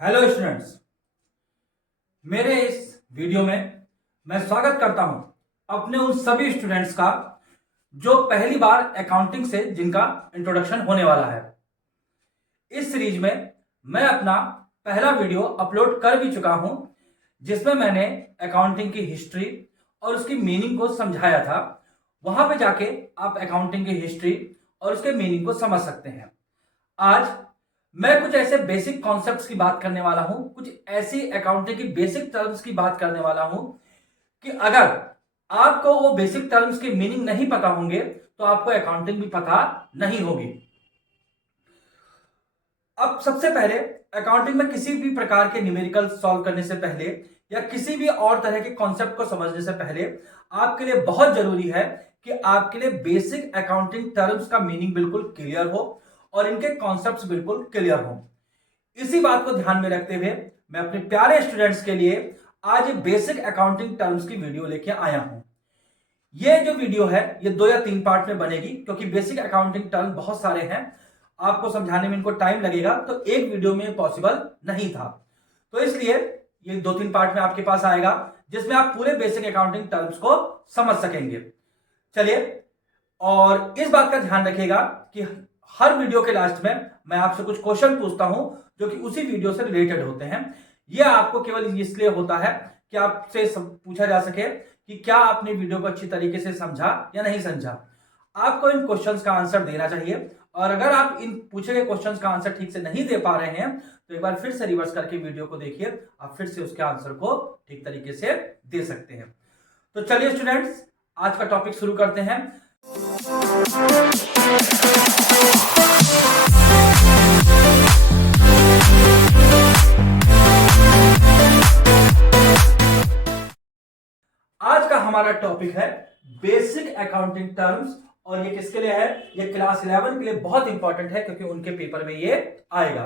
Hello students, मेरे इस video में मैं स्वागत करता हूं अपने उन सभी स्टूडेंट्स का जो पहली बार अकाउंटिंग से जिनका इंट्रोडक्शन होने वाला है। इस सीरीज में मैं अपना पहला वीडियो अपलोड कर भी चुका हूं जिसमें मैंने अकाउंटिंग की हिस्ट्री और उसकी मीनिंग को समझाया था। वहां पे जाके आप अकाउंटिंग की हिस्ट्री और उसके मीनिंग को समझ सकते हैं। आज मैं कुछ ऐसे बेसिक कॉन्सेप्ट्स की बात करने वाला हूं, कुछ ऐसी अकाउंटिंग की बेसिक टर्म्स की बात करने वाला हूं कि अगर आपको वो बेसिक टर्म्स की मीनिंग नहीं पता होंगे तो आपको अकाउंटिंग भी पता नहीं होगी। अब सबसे पहले अकाउंटिंग में किसी भी प्रकार के न्यूमेरिकल सॉल्व करने से पहले या किसी भी और तरह के कॉन्सेप्ट को समझने से पहले आपके लिए बहुत जरूरी है कि आपके लिए बेसिक अकाउंटिंग टर्म्स का मीनिंग बिल्कुल क्लियर हो और इनके कॉन्सेप्ट्स बिल्कुल क्लियर हो। इसी बात को ध्यान में रखते हुए मैं अपने प्यारे स्टूडेंट्स के लिए आज बेसिक अकाउंटिंग टर्म्स की वीडियो लेके आया हूं। ये जो वीडियो है ये 2 या 3 पार्ट में बनेगी क्योंकि बेसिक अकाउंटिंग टर्म बहुत सारे हैं, आपको समझाने में इनको टाइम लगेगा तो एक वीडियो में पॉसिबल नहीं था। तो इसलिए ये 2-3 पार्ट में आपके पास आएगा जिसमें आप पूरे बेसिक अकाउंटिंग टर्म्स को समझ सकेंगे। चलिए, और इस बात का ध्यान रखिएगा कि हर वीडियो के लास्ट में मैं आपसे कुछ क्वेश्चन पूछता हूं जो कि उसी वीडियो से रिलेटेड होते हैं। यह आपको केवल इसलिए होता है कि आपसे पूछा जा सके कि क्या आपने वीडियो को अच्छी तरीके से समझा या नहीं समझा। आपको इन क्वेश्चंस का आंसर देना चाहिए और अगर आप इन पूछे गए क्वेश्चंस का आंसर ठीक से नहीं दे पा रहे हैं तो एक बार फिर से रिवर्स करके वीडियो को देखिए, आप फिर से उसके आंसर को ठीक तरीके से दे सकते हैं। तो चलिए स्टूडेंट्स, आज का टॉपिक शुरू करते हैं। आज का हमारा टॉपिक है बेसिक अकाउंटिंग टर्म्स और ये किसके लिए है? ये क्लास 11 के लिए बहुत इंपॉर्टेंट है क्योंकि उनके पेपर में ये आएगा।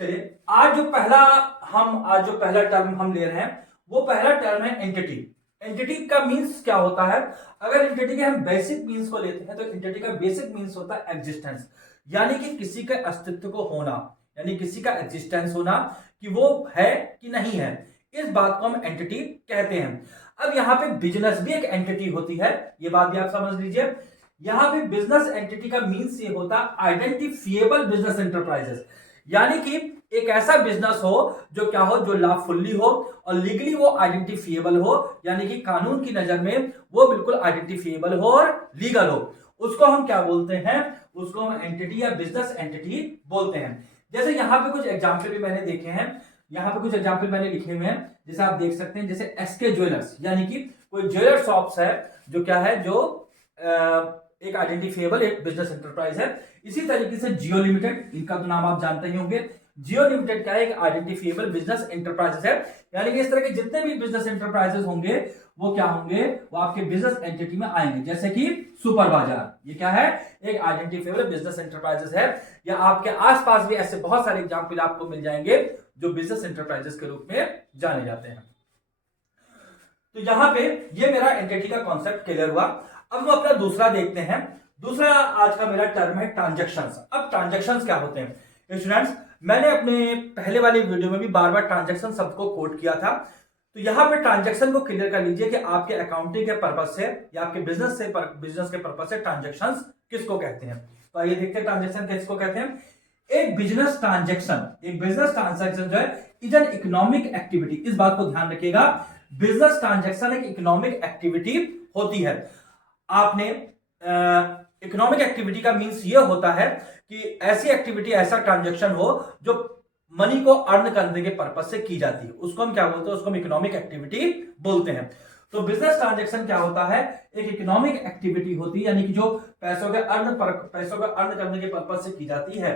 चलिए, आज जो पहला टर्म हम ले रहे हैं वो पहला टर्म है एंटिटी। एंटिटी का मींस क्या होता है? अगर एंटिटी के हम बेसिक मींस को लेते हैं तो एंटिटी का बेसिक मींस होता है एग्जिस्टेंस, यानी कि किसी के अस्तित्व को होना, यानी किसी का एग्जिस्टेंस होना कि वो है कि नहीं है, इस बात को हम एंटिटी कहते हैं। अब यहाँ पे बिजनेस भी एक एंटिटी होती है, ये बात भी आप समझ लीजिए। यहाँ पे बिजनेस एंटिटी का मींस ये होता है आइडेंटिफिएबल बिजनेस एंटरप्राइजेस, यानी कि एक ऐसा बिजनेस हो जो क्या हो, जो लॉफुली हो और लीगली वो आइडेंटिफिएबल हो, यानी कि कानून की नजर में वो बिल्कुल आइडेंटिफिएबल हो और लीगल हो, उसको हम क्या बोलते हैं? उसको हम एंटिटी या बिजनेस एंटिटी बोलते हैं। जैसे यहाँ पे कुछ एग्जाम्पल भी मैंने देखे हैं, यहाँ पे कुछ एग्जाम्पल मैंने लिखे हुए हैं, जैसे आप देख सकते हैं, जैसे एसके ज्वेलर्स, यानी कि कोई ज्वेलर शॉप्स है जो क्या है, जो एक आइडेंटिफिएबल एक बिजनेस एंटरप्राइज है। इसी तरीके से जियो लिमिटेड, इनका तो नाम आप जानते ही होंगे। जियो लिमिटेड क्या है? एक आइडेंटिफिएबल बिजनेस एंटरप्राइजेस है, यानी कि इस तरह के जितने भी बिजनेस एंटरप्राइजेस होंगे वो क्या होंगे? वो आपके बिजनेस एंटिटी में आएंगे। जैसे कि सुपर बाजार, ये क्या है? एक आइडेंटिफिएबल बिजनेस एंटरप्राइजेस है। या आपके आसपास भी ऐसे बहुत सारे एग्जाम्पल आपको मिल जाएंगे जो बिजनेस एंटरप्राइजेस के रूप में जाने जाते हैं। तो यहां पे ये मेरा एंटिटी का कॉन्सेप्ट क्लियर हुआ। अब हम अपना दूसरा देखते हैं। दूसरा आज का मेरा टर्म है ट्रांजैक्शंस। अब ट्रांजैक्शंस क्या होते हैं स्टूडेंट्स? मैंने अपने पहले वाली वीडियो में भी बार बार ट्रांजैक्शन शब्द को कोट किया था, तो यहां पे ट्रांजैक्शन को क्लियर कर लीजिए कि आपके अकाउंटिंग के पर्पस से या आपके बिजनेस के पर्पस से ट्रांजैक्शंस किसको कहते हैं। तो आइए देखते हैं ट्रांजैक्शन किसको कहते हैं। एक बिजनेस ट्रांजैक्शन जो है इज एन इकोनॉमिक एक्टिविटी। इस बात को ध्यान रखिएगा, बिजनेस ट्रांजैक्शन एक इकोनॉमिक एक्टिविटी होती है। आपने इकोनॉमिक एक्टिविटी का मींस ये होता है कि ऐसी एक्टिविटी, ऐसा ट्रांजैक्शन हो जो मनी को अर्न करने के पर्पस से की जाती है, उसको हम क्या बोलते हैं? उसको हम इकोनॉमिक एक्टिविटी बोलते हैं। तो बिजनेस ट्रांजैक्शन क्या होता है? एक इकोनॉमिक एक्टिविटी होती है, यानी कि जो पैसों के अर्न करने के पर्पस से की जाती है।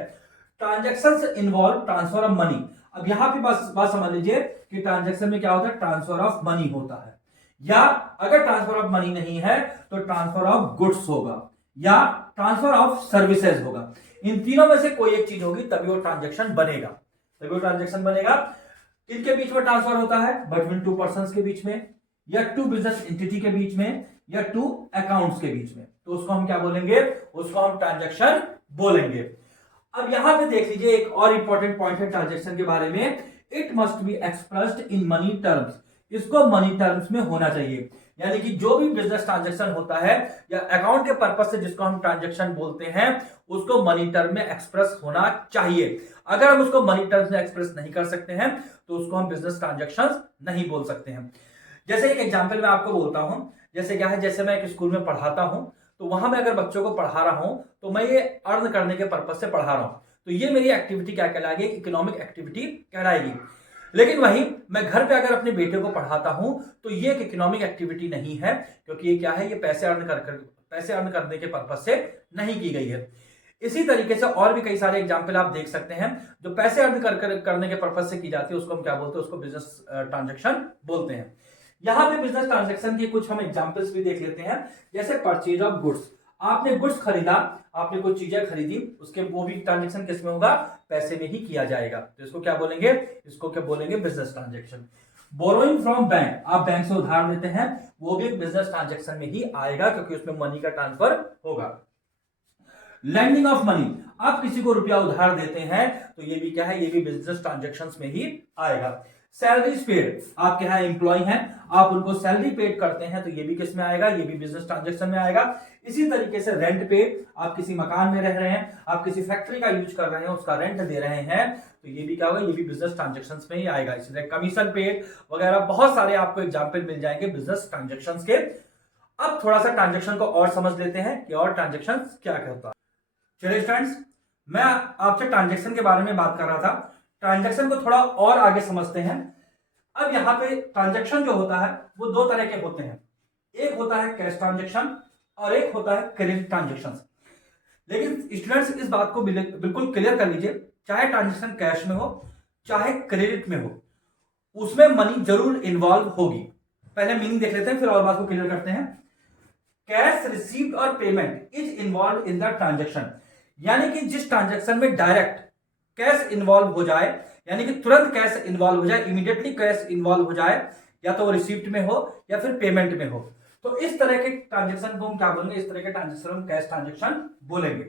Transactions involve transfer of money. अब यहां पे बात समझ लीजिए कि ट्रांजैक्शन में क्या होता है? ट्रांसफर ऑफ मनी होता है, या अगर ट्रांसफर ऑफ मनी नहीं है तो ट्रांसफर ऑफ गुड्स होगा या ट्रांसफर ऑफ सर्विसेज होगा। इन तीनों में से कोई एक चीज होगी तभी वो ट्रांजैक्शन बनेगा। किनके बीच में ट्रांसफर होता है? बिटवीन टू पर्संस के बीच में, या टू बिजनेस एंटिटी के बीच में, या टू अकाउंट्स के बीच में। तो उसको हम क्या बोलेंगे? उसको हम ट्रांजैक्शन बोलेंगे। अब यहां पे देख लीजिए, एक और इंपॉर्टेंट पॉइंट है ट्रांजेक्शन के बारे में, it must be expressed in money terms. इसको मनी टर्म्स में होना चाहिए, यानी कि जो भी बिजनेस ट्रांजेक्शन होता है या अकाउंट के पर्पज से जिसको हम ट्रांजेक्शन बोलते हैं, उसको मनी टर्म में एक्सप्रेस होना चाहिए। अगर हम उसको मनी टर्म्स में एक्सप्रेस नहीं कर सकते हैं तो उसको हम बिजनेस ट्रांजेक्शन नहीं बोल सकते हैं। जैसे एक एग्जाम्पल मैं आपको बोलता हूं, जैसे क्या है, जैसे मैं एक स्कूल में पढ़ाता हूं, तो वहां मैं अगर बच्चों को पढ़ा रहा हूं तो मैं ये अर्न करने के पर्पज से पढ़ा रहा हूं, तो ये मेरी एक्टिविटी क्या कहलाएगी, इकोनॉमिक एक्टिविटी कहलाएगी। लेकिन वहीं मैं घर पे अगर अपने बेटे को पढ़ाता हूं तो ये एक इकोनॉमिक एक्टिविटी नहीं है, क्योंकि ये क्या है, ये पैसे अर्न करने के पर्पज से नहीं की गई है। इसी तरीके से और भी कई सारे एग्जाम्पल आप देख सकते हैं जो पैसे अर्न करने के पर्पज से की जाती है, उसको हम क्या बोलते हैं, उसको बिजनेस ट्रांजेक्शन बोलते हैं। यहां पे बिजनेस ट्रांजेक्शन के कुछ हम एग्जांपल्स भी देख लेते हैं, जैसे परचेज ऑफ गुड्स। आपने गुड्स खरीदा, आपने कुछ चीजें खरीदी, उसके वो भी ट्रांजेक्शन किस में होगा, पैसे में ही किया जाएगा, तो इसको क्या बोलेंगे, इसको क्या बोलेंगे, business transaction. Borrowing from bank, आप बैंक से उधार लेते हैं, वो भी बिजनेस ट्रांजेक्शन में ही आएगा, क्योंकि उसमें मनी का ट्रांसफर होगा। लैंडिंग ऑफ मनी, आप किसी को रुपया उधार देते हैं तो ये भी क्या है, ये भी बिजनेस ट्रांजेक्शंस में ही आएगा। सैलरीज पेड, आपके यहाँ एम्प्लॉय हैं, आप उनको सैलरी पेड करते हैं, तो ये भी किस में आएगा, ये भी बिजनेस ट्रांजेक्शन में आएगा। इसी तरीके से रेंट पेड, आप किसी मकान में रह रहे हैं, आप किसी फैक्ट्री का यूज कर रहे हैं, उसका रेंट दे रहे हैं, तो ये भी क्या होगा, ये भी बिजनेस ट्रांजेक्शन में ही आएगा। इसी तरह कमीशन पेड वगैरह बहुत सारे आपको एग्जाम्पल मिल जाएंगे बिजनेस ट्रांजेक्शन के। अब थोड़ा सा ट्रांजेक्शन को और समझ लेते हैं कि और ट्रांजेक्शन क्या होता है। चलिए फ्रेंड्स, मैं आपसे ट्रांजेक्शन के बारे में बात कर रहा था, ट्रांजेक्शन को थोड़ा और आगे समझते हैं। अब यहाँ पे ट्रांजेक्शन जो होता है वो दो तरह के होते हैं, एक होता है कैश ट्रांजेक्शन और एक होता है क्रेडिट ट्रांजेक्शन। लेकिन स्टूडेंट्स इस बात को बिल्कुल क्लियर कर लीजिए, चाहे ट्रांजेक्शन कैश में हो चाहे क्रेडिट में हो, उसमें मनी जरूर इन्वॉल्व होगी। पहले मीनिंग देख लेते हैं, फिर और बात को क्लियर करते हैं। कैश रिसीव्ड और payment is involve in the transaction, यानी कि जिस ट्रांजेक्शन में डायरेक्ट कैश इन्वॉल्व हो जाए, यानी कि तुरंत कैश इन्वॉल्व हो जाए, इमीडिएटली कैश इन्वॉल्व हो जाए, या तो वो रिसीप्ट में हो या फिर पेमेंट में हो, तो इस तरह के ट्रांजेक्शन को हम क्या बोलेंगे, इस तरह के ट्रांजेक्शन हम कैश ट्रांजेक्शन बोलेंगे।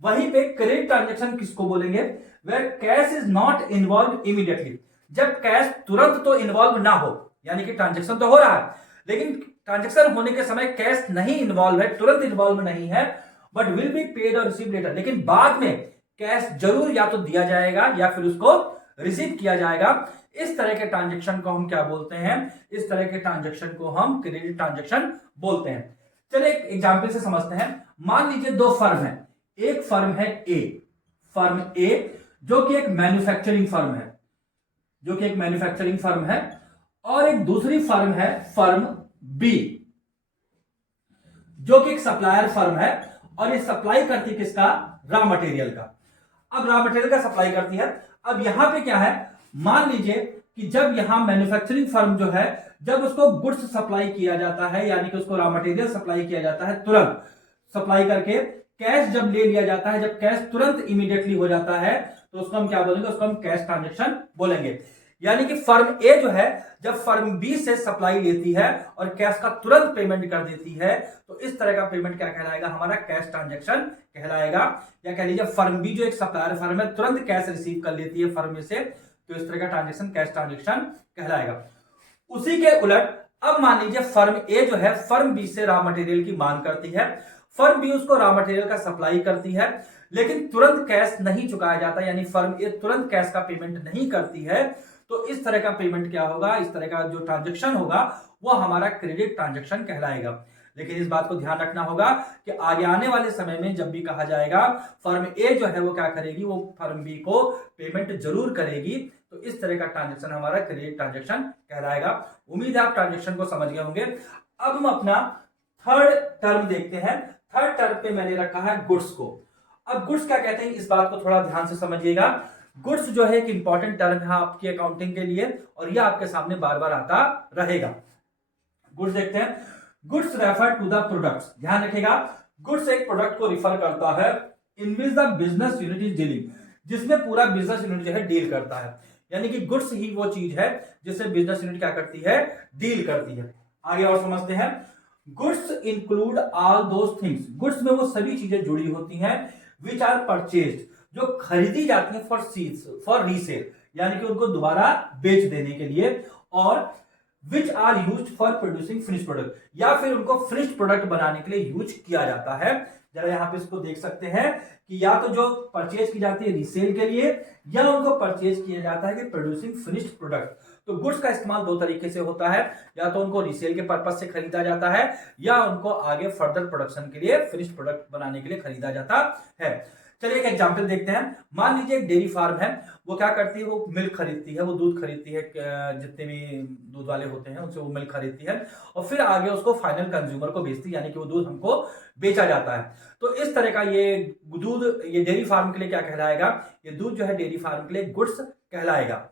वहीं पे क्रेडिट ट्रांजेक्शन किसको बोलेंगे, where cash is not involve immediately, जब कैश तुरंत तो इन्वॉल्व ना हो, यानी कि ट्रांजेक्शन तो हो रहा है लेकिन ट्रांजेक्शन होने के समय कैश नहीं इन्वॉल्व है, तुरंत इन्वॉल्व नहीं है, बट विल बी पेड और रिसीव लेटर, लेकिन बाद में कैश जरूर या तो दिया जाएगा या फिर उसको रिसीव किया जाएगा। इस तरह के ट्रांजेक्शन को हम क्या बोलते हैं, इस तरह के ट्रांजेक्शन को हम क्रेडिट ट्रांजेक्शन बोलते हैं। चलिए एक एग्जांपल से समझते हैं। मान लीजिए दो फर्म है, एक फर्म है ए, फर्म ए जो कि एक मैन्युफैक्चरिंग फर्म है, जो कि एक मैन्युफैक्चरिंग फर्म है, और एक दूसरी फर्म है फर्म बी जो कि एक सप्लायर फर्म है, और ये सप्लाई करती किसका, रॉ मटेरियल का। अब रॉ मटेरियल का सप्लाई करती है। अब यहां पे क्या है, मान लीजिए कि जब यहां मैन्युफैक्चरिंग फर्म जो है, जब उसको गुड्स सप्लाई किया जाता है, यानी कि उसको रॉ मटेरियल सप्लाई किया जाता है, तुरंत सप्लाई करके कैश जब ले लिया जाता है, जब कैश तुरंत इमीडिएटली हो जाता है, तो उसको हम क्या बोलेंगे, उसको हम कैश ट्रांजेक्शन बोलेंगे। यानी कि फर्म ए जो है जब फर्म बी से सप्लाई लेती है और कैश का तुरंत पेमेंट कर देती है, तो इस तरह का पेमेंट क्या कहलाएगा, हमारा कैश ट्रांजेक्शन कहलाएगा। या कह लीजिए फर्म बी जो एक सप्लायर फर्म है, तुरंत कैश रिसीव कर लेती है फर्म ए से, तो इस तरह का ट्रांजेक्शन कैश ट्रांजेक्शन कहलाएगा। उसी के उलट अब मान लीजिए फर्म ए जो है फर्म बी से रॉ मटेरियल की मांग करती है, फर्म बी उसको रॉ मटेरियल का सप्लाई करती है, लेकिन तुरंत कैश नहीं चुकाया जाता, यानी फर्म ए तुरंत कैश का पेमेंट नहीं करती है, तो इस तरह का पेमेंट क्या होगा, इस तरह का जो ट्रांजेक्शन होगा वो हमारा क्रेडिट ट्रांजेक्शन कहलाएगा। लेकिन इस बात को ध्यान रखना होगा कि आगे आने वाले समय में जब भी कहा जाएगा फर्म ए जो है वो क्या करेगी, वो फर्म बी को पेमेंट जरूर करेगी, तो इस तरह का ट्रांजेक्शन हमारा क्रेडिट ट्रांजेक्शन कहलाएगा। उम्मीद है आप ट्रांजेक्शन को समझ गए होंगे। अब हम अपना थर्ड टर्म देखते हैं। थर्ड टर्म पे मैंने रखा है गुड्स को। अब गुड्स क्या कहते हैं, इस बात को थोड़ा ध्यान से समझिएगा। गुड्स जो है एक इंपॉर्टेंट टर्म है आपकी अकाउंटिंग के लिए, और यह आपके सामने बार बार आता रहेगा। गुड्स देखते हैं। Goods refer to the products, ध्यान रखिएगा, गुड्स एक प्रोडक्ट को रिफर करता है in which the business unit is dealing, जिसमें पूरा बिजनेस यूनिट जो है डील करता है। यानी कि गुड्स ही वो चीज है जिससे बिजनेस यूनिट क्या करती है, डील करती है। आगे और समझते हैं। Goods include all those things, goods में वो सभी चीजें जुड़ी होती हैं विच आर परचेज्ड, जो खरीदी जाती है फॉर रीसेल, यानी कि उनको दोबारा बेच देने के लिए, और which are used for producing finish product, या फिर उनको फिनिश प्रोडक्ट बनाने के लिए यूज किया जाता है। जरा यहां पे इसको देख सकते हैं कि या तो जो परचेज की जाती है रीसेल के लिए, या उनको परचेज किया जाता है कि प्रोड्यूसिंग फिनिश्ड प्रोडक्ट। तो गुड्स का इस्तेमाल दो तरीके से होता है, या तो उनको रीसेल के पर्पज से खरीदा जाता है, या उनको आगे फर्दर प्रोडक्शन के लिए फिनिश्ड प्रोडक्ट बनाने के लिए खरीदा जाता है। चलिए एक एग्जांपल देखते हैं। मान लीजिए एक डेयरी फार्म है, वो क्या करती है, वो मिल्क खरीदती है, वो दूध खरीदती है, जितने भी दूध वाले होते हैं उनसे वो मिल्क खरीदती है, और फिर आगे उसको फाइनल कंज्यूमर को बेचती है, यानी कि वो दूध हमको बेचा जाता है। तो इस तरह का ये दूध, ये डेयरी फार्म के लिए क्या कहलाएगा, ये दूध जो है डेयरी फार्म के लिए गुड्स कहलाएगा।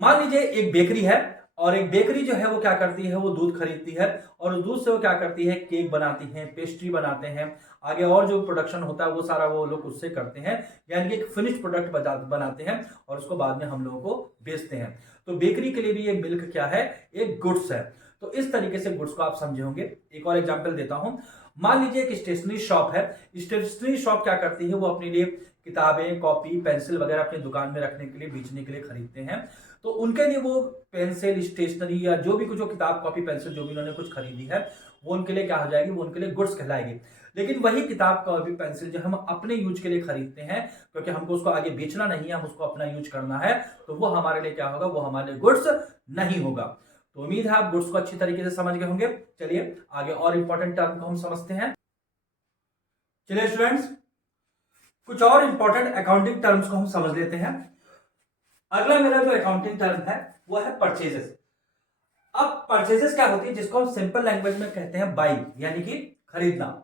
मान लीजिए एक बेकरी है, और एक बेकरी जो है वो क्या करती है, वो दूध खरीदती है, और उस दूध से वो क्या करती है, केक बनाती है, पेस्ट्री बनाते हैं, आगे और जो प्रोडक्शन होता है वो सारा वो लोग उससे करते हैं, यानी कि एक फिनिश प्रोडक्ट बनाते हैं और उसको बाद में हम लोगों को बेचते हैं। तो बेकरी के लिए भी ये मिल्क क्या है, एक गुड्स है। तो इस तरीके से गुड्स को आप समझे होंगे। एक और एग्जाम्पल देता हूं। मान लीजिए एक स्टेशनरी शॉप है। स्टेशनरी शॉप क्या करती है, वो अपने लिए किताबें, कॉपी, पेंसिल वगैरह अपनी दुकान में रखने के लिए, बेचने के लिए खरीदते हैं। तो उनके लिए वो पेंसिल, स्टेशनरी, या जो भी कुछ किताब, कॉपी, पेंसिल जो भी उन्होंने कुछ खरीदी है, वो उनके लिए क्या हो जाएगी, वो उनके लिए गुड्स कहलाएगी। लेकिन वही किताब, कॉपी, पेंसिल जो हम अपने यूज के लिए खरीदते हैं, क्योंकि हमको उसको आगे बेचना नहीं है, हम उसको अपना यूज करना है, तो वो हमारे लिए क्या होगा, वो हमारे लिए गुड्स नहीं होगा। तो उम्मीद है आप गुड्स को अच्छी तरीके से समझ गए होंगे। चलिए आगे और इंपॉर्टेंट टर्म को हम समझते हैं। चलिए स्टूडेंट्स, कुछ और इंपॉर्टेंट अकाउंटिंग टर्म्स को हम समझ लेते हैं। अगला मेरा जो अकाउंटिंग टर्म है वो है परचेजेस। अब परचेजेस क्या होती है, जिसको हम सिंपल लैंग्वेज में कहते हैं बाइंग, यानी कि खरीदना।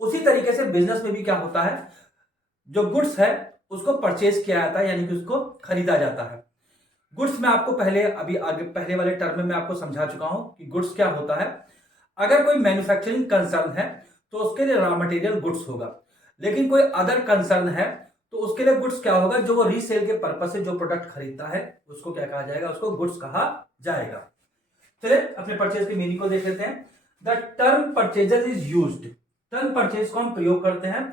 उसी तरीके से बिजनेस में भी क्या होता है, जो गुड्स है उसको परचेज किया जाता है, यानी कि उसको खरीदा जाता है। गुड्स में आपको अभी आगे पहले वाले टर्म में मैं आपको समझा चुका हूं कि गुड्स क्या होता है। अगर कोई मैन्युफैक्चरिंग कंसर्न है तो उसके लिए रॉ मटेरियल गुड्स होगा, लेकिन कोई अदर कंसर्न है तो उसके लिए गुड्स क्या होगा, जो वो रीसेल के पर्पस से जो प्रोडक्ट खरीदता है उसको क्या कहा जाएगा, उसको गुड्स कहा जाएगा। चलिए अपने परचेज की मीनिंग को देख लेते हैं। The term purchases is used, term purchase को हम प्रयोग करते हैं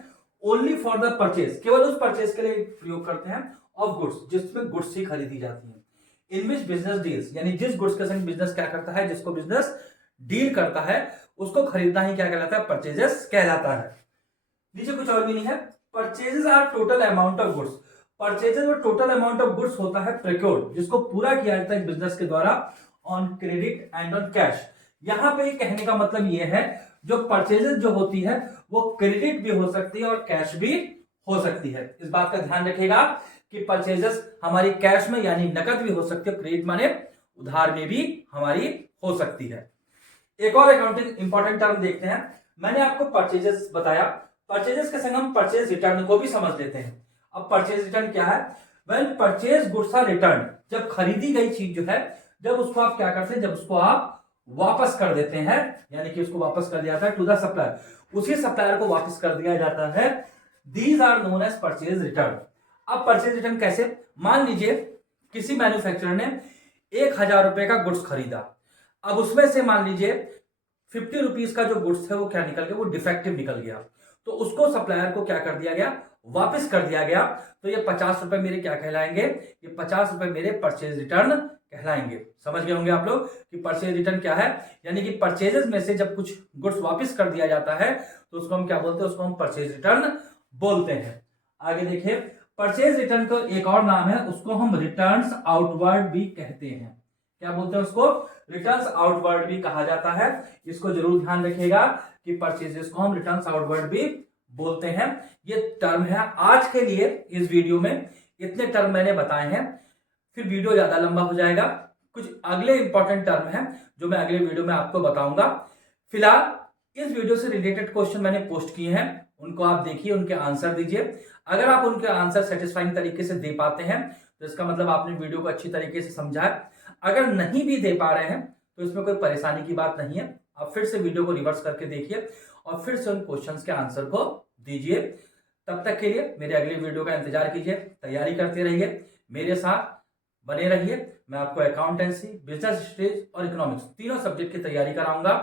ओनली फॉर द परचेज, केवल उस परचेज के लिए प्रयोग करते हैं, ऑफ गुड्स, जिसमें गुड्स ही खरीदी जाती है। इन विच बिजनेस डील्स, यानी जिस गुड्स के संग बिजनेस क्या करता है, जिसको बिजनेस डील करता है, उसको खरीदना ही क्या कहलाता है, परचेजेस कहलाता है। नीचे कुछ और मीनिंग है। Purchases are total amount of goods, purchases और टोटल अमाउंट ऑफ गुड्स होता है प्रोक्योर्ड, जिसको पूरा किया जाता है बिजनेस के द्वारा on credit and on cash. यहां पे कहने का मतलब यह है, जो परचेजेस जो होती है वो क्रेडिट भी हो सकती है और कैश भी हो सकती है। इस बात का ध्यान रखिएगा कि परचेजेस हमारी कैश में यानी नकद भी हो सकती है, क्रेडिट माने उधार में भी हमारी हो सकती है। एक और अकाउंटिंग इंपॉर्टेंट टर्म देखते हैं। मैंने आपको परचेजेस बताया, परचेजेस के संग हम परचेज रिटर्न को भी समझ लेते हैं। अब परचेज रिटर्न क्या है, when purchase goods are return, जब खरीदी गई चीज जो है, जब उसको आप क्या करते हैं, जब उसको आप वापस कर देते हैं, यानी कि उसको वापस कर दिया जाता है टू द सप्लायर, उसी सप्लायर को वापस कर दिया जाता है। These are known as purchase return. अब परचेज रिटर्न कैसे, मान लीजिए किसी मैन्युफैक्चरर ने 1000 रुपए का गुड्स खरीदा, अब उसमें से मान लीजिए 50 रुपीज का जो गुड्स है वो क्या निकल गया, वो डिफेक्टिव निकल गया, तो उसको सप्लायर को क्या कर दिया गया, वापस कर दिया गया। तो ये 50 रुपए मेरे क्या कहलाएंगे, ये 50 रुपए मेरे परचेज रिटर्न कहलाएंगे। समझ गए होंगे आप लोग कि परचेज रिटर्न क्या है, यानी कि परचेजेस में से जब कुछ गुड्स वापस कर दिया जाता है तो उसको हम क्या बोलते हैं, उसको हम परचेज रिटर्न बोलते हैं। आगे देखिए, परचेज रिटर्न का एक और नाम है, उसको हम रिटर्न्स आउटवर्ड भी कहते हैं। क्या बोलते हैं उसको, रिटर्न्स आउटवर्ड भी कहा जाता है। इसको जरूर ध्यान रखिएगा कि परचेजेस को हम रिटर्न्स आउटवर्ड भी बोलते हैं। ये टर्म है। आज के लिए इस वीडियो में इतने टर्म मैंने बताए हैं, फिर वीडियो ज्यादा लंबा हो जाएगा। कुछ अगले इंपॉर्टेंट टर्म हैं जो मैं अगले वीडियो में आपको बताऊंगा। फिलहाल इस वीडियो से रिलेटेड क्वेश्चन मैंने पोस्ट किए हैं, उनको आप देखिए, उनके आंसर दीजिए। अगर आप उनके आंसर सेटिस्फाइंग तरीके से दे पाते हैं तो इसका मतलब आपने वीडियो को अच्छी तरीके से समझा है। अगर नहीं भी दे पा रहे हैं तो इसमें कोई परेशानी की बात नहीं है, आप फिर से वीडियो को रिवर्स करके देखिए और फिर से उन क्वेश्चंस के आंसर को दीजिए। तब तक के लिए मेरे अगले वीडियो का इंतजार कीजिए, तैयारी करते रहिए, मेरे साथ बने रहिए। मैं आपको अकाउंटेंसी, बिजनेस स्टडीज और इकोनॉमिक्स तीनों सब्जेक्ट की तैयारी कराऊंगा।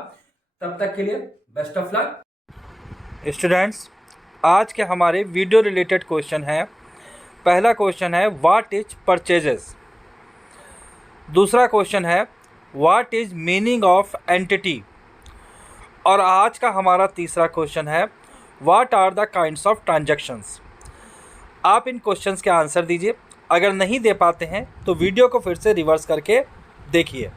तब तक के लिए बेस्ट ऑफ लक। स्टूडेंट्स, आज के हमारे वीडियो रिलेटेड क्वेश्चन है। पहला क्वेश्चन है व्हाट इज परचेजेस। दूसरा क्वेश्चन है what is meaning of entity. और आज का हमारा तीसरा क्वेश्चन है what are the kinds of transactions. आप इन क्वेश्चंस के आंसर दीजिए। अगर नहीं दे पाते हैं तो वीडियो को फिर से रिवर्स करके देखिए।